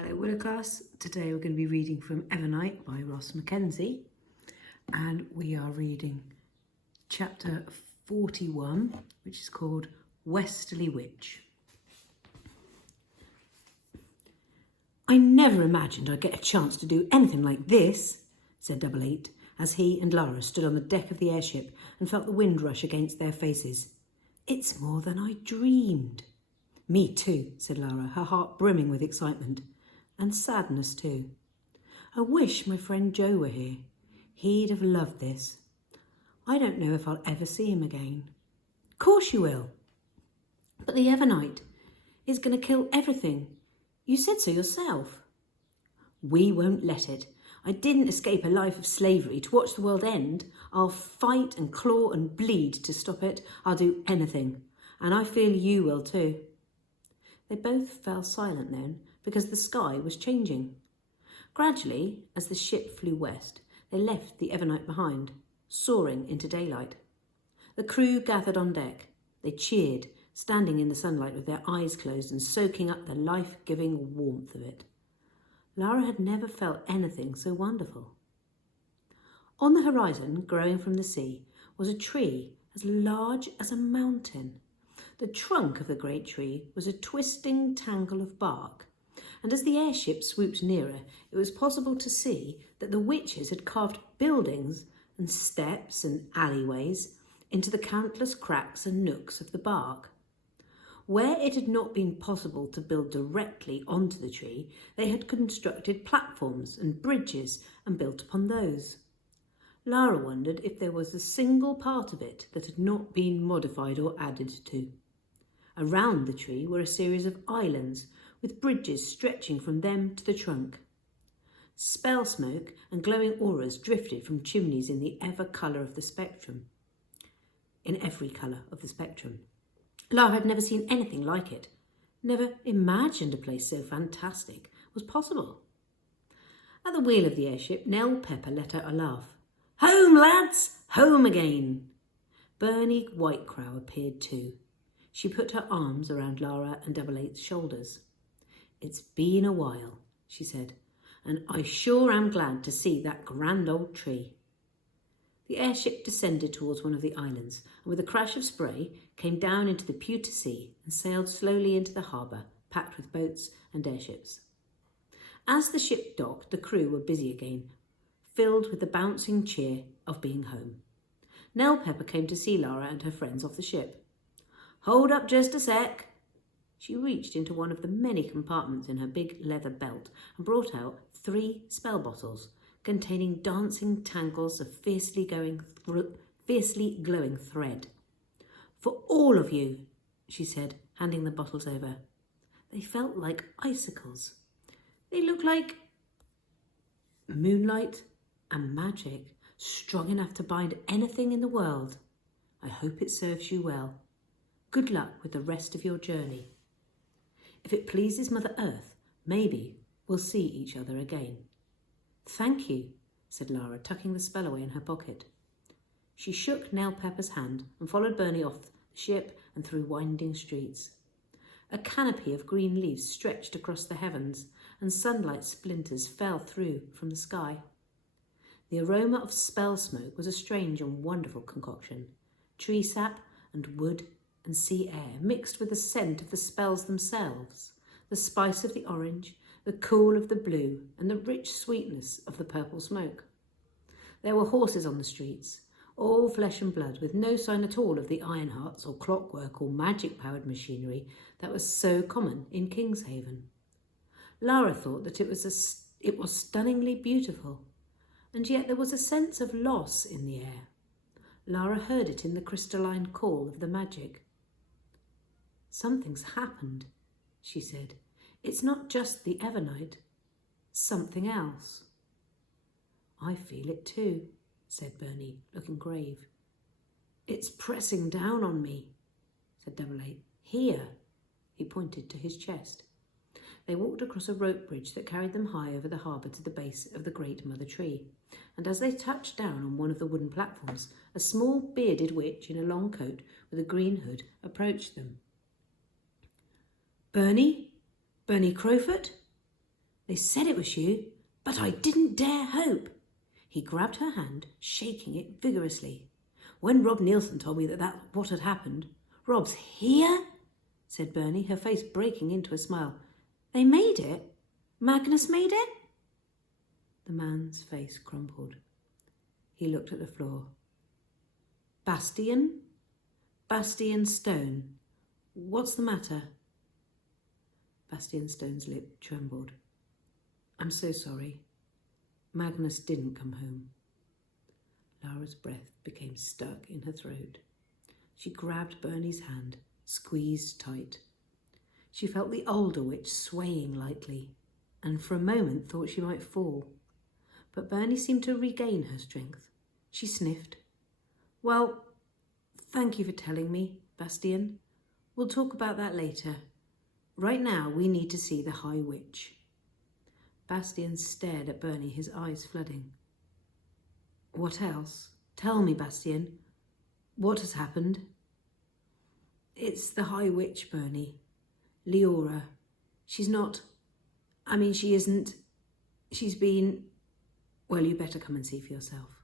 Hello Willow class. Today we're going to be reading from EVERNIGHT by Ross Mackenzie, and we are reading chapter 41, which is called Westerly Witch. I never imagined I'd get a chance to do anything like this, said Double Eight, as he and Lara stood on the deck of the airship and felt the wind rush against their faces. It's more than I dreamed. Me too, said Lara, her heart brimming with excitement. And sadness too. I wish my friend Joe were here. He'd have loved this. I don't know if I'll ever see him again. Of course you will. But the EVERNIGHT is going to kill everything. You said so yourself. We won't let it. I didn't escape a life of slavery to watch the world end. I'll fight and claw and bleed to stop it. I'll do anything. And I feel you will too. They both fell silent then, because the sky was changing. Gradually, as the ship flew west, they left the EVERNIGHT behind, soaring into daylight. The crew gathered on deck. They cheered, standing in the sunlight with their eyes closed and soaking up the life-giving warmth of it. Lara had never felt anything so wonderful. On the horizon, growing from the sea, was a tree as large as a mountain. The trunk of the great tree was a twisting tangle of bark, and as the airship swooped nearer, it was possible to see that the witches had carved buildings and steps and alleyways into the countless cracks and nooks of the bark. Where it had not been possible to build directly onto the tree, they had constructed platforms and bridges and built upon those. Lara wondered if there was a single part of it that had not been modified or added to. Around the tree were a series of islands, with bridges stretching from them to the trunk. Spell smoke and glowing auras drifted from chimneys in every colour of the spectrum. Lara had never seen anything like it, never imagined a place so fantastic was possible. At the wheel of the airship, Nell Pepper let out a laugh. Home, lads! Home again! Bernie Whitecrow appeared too. She put her arms around Lara and Double Eight's shoulders. It's been a while, she said, and I sure am glad to see that grand old tree. The airship descended towards one of the islands, and with a crash of spray came down into the pewter sea and sailed slowly into the harbour, packed with boats and airships. As the ship docked, the crew were busy again, filled with the bouncing cheer of being home. Nell Pepper came to see Lara and her friends off the ship. Hold up just a sec. She reached into one of the many compartments in her big leather belt and brought out 3 spell bottles containing dancing tangles of fiercely glowing thread. For all of you, she said, handing the bottles over. They felt like icicles. They looked like moonlight and magic, strong enough to bind anything in the world. I hope it serves you well. Good luck with the rest of your journey. If it pleases Mother Earth, maybe we'll see each other again. Thank you, said Lara, tucking the spell away in her pocket. She shook Nell Pepper's hand and followed Bernie off the ship and through winding streets. A canopy of green leaves stretched across the heavens, and sunlight splinters fell through from the sky. The aroma of spell smoke was a strange and wonderful concoction. Tree sap and wood and sea air mixed with the scent of the spells themselves, the spice of the orange, the cool of the blue, and the rich sweetness of the purple smoke. There were horses on the streets, all flesh and blood, with no sign at all of the iron hearts or clockwork or magic-powered machinery that was so common in Kingshaven. Lara thought that it was stunningly beautiful, and yet there was a sense of loss in the air. Lara heard it in the crystalline call of the magic. Something's happened, she said. It's not just the EVERNIGHT. Something else. I feel it too, said Bernie, looking grave. It's pressing down on me, said Double Eight. Here, he pointed to his chest. They walked across a rope bridge that carried them high over the harbour to the base of the great mother tree, and as they touched down on one of the wooden platforms, a small bearded witch in a long coat with a green hood approached them. Bernie Crowfoot? They said it was you, but I didn't dare hope. He grabbed her hand, shaking it vigorously. When Rob Nielsen told me that what had happened. Rob's here? Said Bernie, her face breaking into a smile. They made it? Magnus made it? The man's face crumpled. He looked at the floor. Bastian? Bastian Stone. What's the matter? Bastian Stone's lip trembled. I'm so sorry. Magnus didn't come home. Lara's breath became stuck in her throat. She grabbed Bernie's hand, squeezed tight. She felt the older witch swaying lightly, and for a moment thought she might fall. But Bernie seemed to regain her strength. She sniffed. Well, thank you for telling me, Bastian. We'll talk about that later. Right now, we need to see the High Witch. Bastian stared at Bernie, his eyes flooding. What else? Tell me, Bastian. What has happened? It's the High Witch, Bernie. Leora. She's not... she isn't... She's been... Well, you better come and see for yourself.